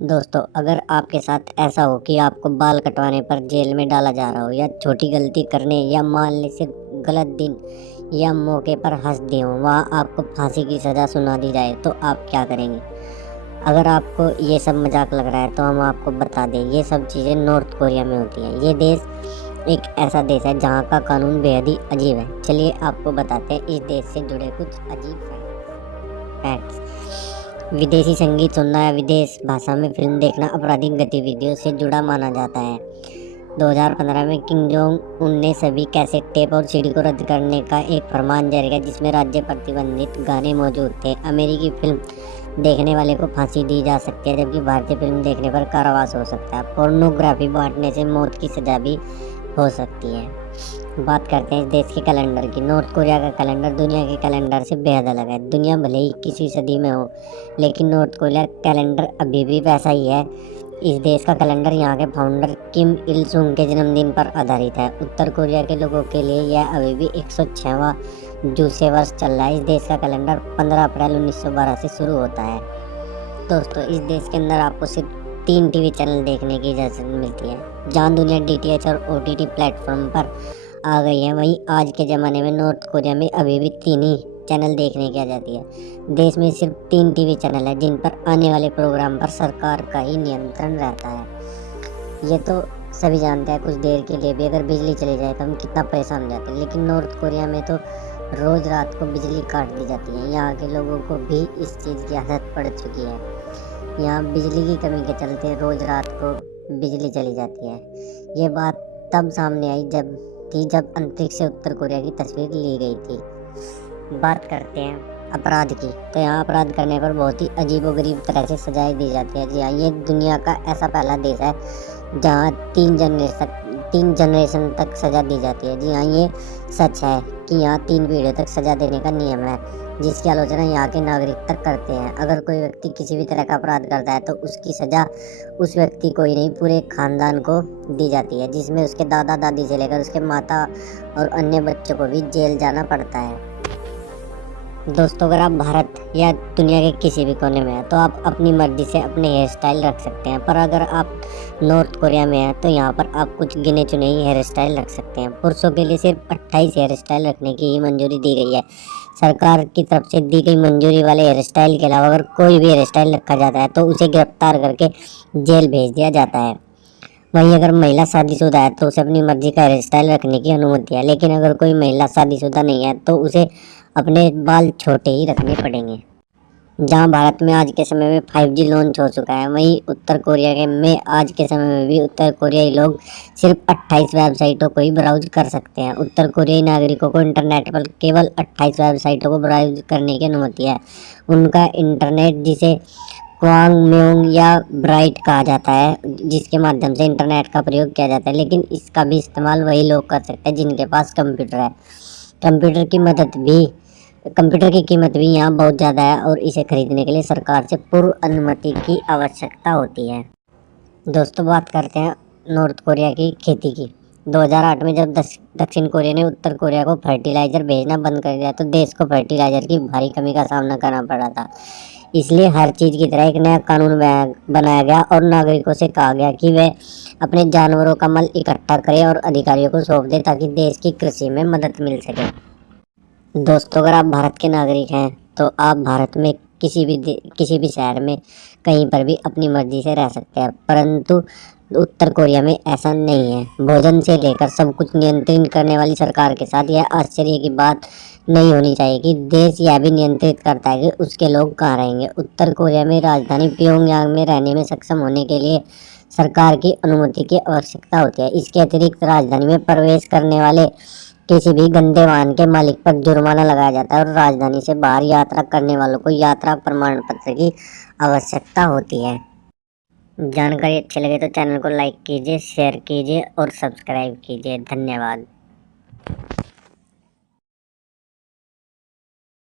दोस्तों, अगर आपके साथ ऐसा हो कि आपको बाल कटवाने पर जेल में डाला जा रहा हो, या छोटी गलती करने या मान ले सिर्फ गलत दिन या मौके पर हंस दिए हो, वहाँ आपको फांसी की सज़ा सुना दी जाए तो आप क्या करेंगे? अगर आपको ये सब मजाक लग रहा है तो हम आपको बता दें, ये सब चीज़ें नॉर्थ कोरिया में होती हैं। ये देश एक ऐसा देश है जहाँ का कानून बेहद ही अजीब है। चलिए आपको बताते हैं इस देश से जुड़े कुछ अजीब फैक्ट्स। विदेशी संगीत सुनना या विदेश भाषा में फिल्म देखना आपराधिक गतिविधियों से जुड़ा माना जाता है। 2015 में किम जोंग उन ने सभी कैसेट टेप और सीडी को रद्द करने का एक फरमान जारी किया, जिसमें राज्य प्रतिबंधित गाने मौजूद थे। अमेरिकी फिल्म देखने वाले को फांसी दी जा सकती है, जबकि भारतीय फिल्म देखने पर कारावास हो सकता है। पोर्नोग्राफी बांटने से मौत की सजा भी हो सकती है। बात करते हैं इस देश के कैलेंडर की। नॉर्थ कोरिया का कैलेंडर दुनिया के कैलेंडर से बेहद अलग है। दुनिया भले ही किसी सदी में हो, लेकिन नॉर्थ कोरिया कैलेंडर अभी भी वैसा ही है। इस देश का कैलेंडर यहाँ के फाउंडर किम इल सुंग के जन्मदिन पर आधारित है। उत्तर कोरिया के लोगों के लिए यह अभी भी 106वां जूसे वर्ष चल रहा है। इस देश का कैलेंडर 15 अप्रैल 1912 से शुरू होता है। दोस्तों, इस देश के अंदर आपको सिर्फ 3 टीवी चैनल देखने की इजाज़त मिलती है। जहाँ दुनिया डीटीएच और ओटीटी प्लेटफॉर्म पर आ गई है, वहीं आज के ज़माने में नॉर्थ कोरिया में अभी भी 3 ही चैनल देखने की आज़ादी है। देश में सिर्फ 3 टीवी चैनल है जिन पर आने वाले प्रोग्राम पर सरकार का ही नियंत्रण रहता है। ये तो सभी जानते हैं, कुछ देर के लिए भी अगर बिजली चली जाए तो हम कितना परेशान हो जाते हैं, लेकिन नॉर्थ कोरिया में तो रोज़ रात को बिजली काट दी जाती है। यहाँ के लोगों को भी इस चीज़ की आदत पड़ चुकी है। यहाँ बिजली की कमी के चलते रोज़ रात को बिजली चली जाती है। ये बात तब सामने आई जब अंतरिक्ष से उत्तर कोरिया की तस्वीर ली गई थी। बात करते हैं अपराध की, तो यहाँ अपराध करने पर बहुत ही अजीबोगरीब तरह से सजाएं दी जाती है। जी हाँ, ये दुनिया का ऐसा पहला देश है जहाँ 3 जनरेशन तक सजा दी जाती है। जी हाँ, ये सच है कि यहाँ 3 पीढ़ियों तक सजा देने का नियम है, जिसकी आलोचना यहाँ के नागरिक तक करते हैं। अगर कोई व्यक्ति किसी भी तरह का अपराध करता है तो उसकी सजा उस व्यक्ति को ही नहीं, पूरे खानदान को दी जाती है, जिसमें उसके दादा दादी से लेकर उसके माता और अन्य बच्चों को भी जेल जाना पड़ता है। दोस्तों, अगर आप भारत या दुनिया के किसी भी कोने में हैं तो आप अपनी मर्जी से अपने हेयर स्टाइल रख सकते हैं, पर अगर आप नॉर्थ कोरिया में हैं तो यहाँ पर आप कुछ गिने चुने ही हेयर स्टाइल रख सकते हैं। पुरुषों के लिए सिर्फ 28 हेयर स्टाइल रखने की ही मंजूरी दी गई है। सरकार की तरफ से दी गई मंजूरी वाले हेयर स्टाइल के अलावा अगर कोई भी हेयर स्टाइल रखा जाता है तो उसे गिरफ्तार करके जेल भेज दिया जाता है। वहीं अगर महिला शादीशुदा है तो उसे अपनी मर्जी का हेयर स्टाइल रखने की अनुमति है, लेकिन अगर कोई महिला शादीशुदा नहीं है तो उसे अपने बाल छोटे ही रखने पड़ेंगे। जहां भारत में आज के समय में 5G लॉन्च हो चुका है, वहीं उत्तर कोरिया के में आज के समय में भी उत्तर कोरियाई लोग सिर्फ 28 वेबसाइटों को ही ब्राउज कर सकते हैं। उत्तर कोरियाई नागरिकों को इंटरनेट पर केवल 28 वेबसाइटों को ब्राउज करने की अनुमति है। उनका इंटरनेट, जिसे क्वांगम्योंग या ब्राइट कहा जाता है, जिसके माध्यम से इंटरनेट का प्रयोग किया जाता है, लेकिन इसका भी इस्तेमाल वही लोग कर सकते हैं जिनके पास कंप्यूटर है। कंप्यूटर की कीमत भी यहाँ बहुत ज़्यादा है और इसे खरीदने के लिए सरकार से पूर्व अनुमति की आवश्यकता होती है। दोस्तों, बात करते हैं नॉर्थ कोरिया की खेती की। 2008 में जब दक्षिण कोरिया ने उत्तर कोरिया को फर्टिलाइज़र भेजना बंद कर दिया तो देश को फर्टिलाइज़र की भारी कमी का सामना करना पड़ा था। इसलिए हर चीज़ की तरह एक नया कानून बनाया गया और नागरिकों से कहा गया कि वे अपने जानवरों का मल इकट्ठा करें और अधिकारियों को सौंप दें, ताकि देश की कृषि में मदद मिल सके। दोस्तों, अगर आप भारत के नागरिक हैं तो आप भारत में किसी भी शहर में कहीं पर भी अपनी मर्जी से रह सकते हैं, परंतु उत्तर कोरिया में ऐसा नहीं है। भोजन से लेकर सब कुछ नियंत्रित करने वाली सरकार के साथ यह आश्चर्य की बात नहीं होनी चाहिए कि देश यह भी नियंत्रित करता है कि उसके लोग कहाँ रहेंगे। उत्तर कोरिया में राजधानी प्योंगयांग में रहने में सक्षम होने के लिए सरकार की अनुमति की आवश्यकता होती है। इसके अतिरिक्त राजधानी में प्रवेश करने वाले किसी भी गंदे वाहन के मालिक पर जुर्माना लगाया जाता है और राजधानी से बाहर यात्रा करने वालों को यात्रा प्रमाण पत्र की आवश्यकता होती है। जानकारी अच्छी लगे तो चैनल को लाइक कीजिए, शेयर कीजिए और सब्सक्राइब कीजिए। धन्यवाद।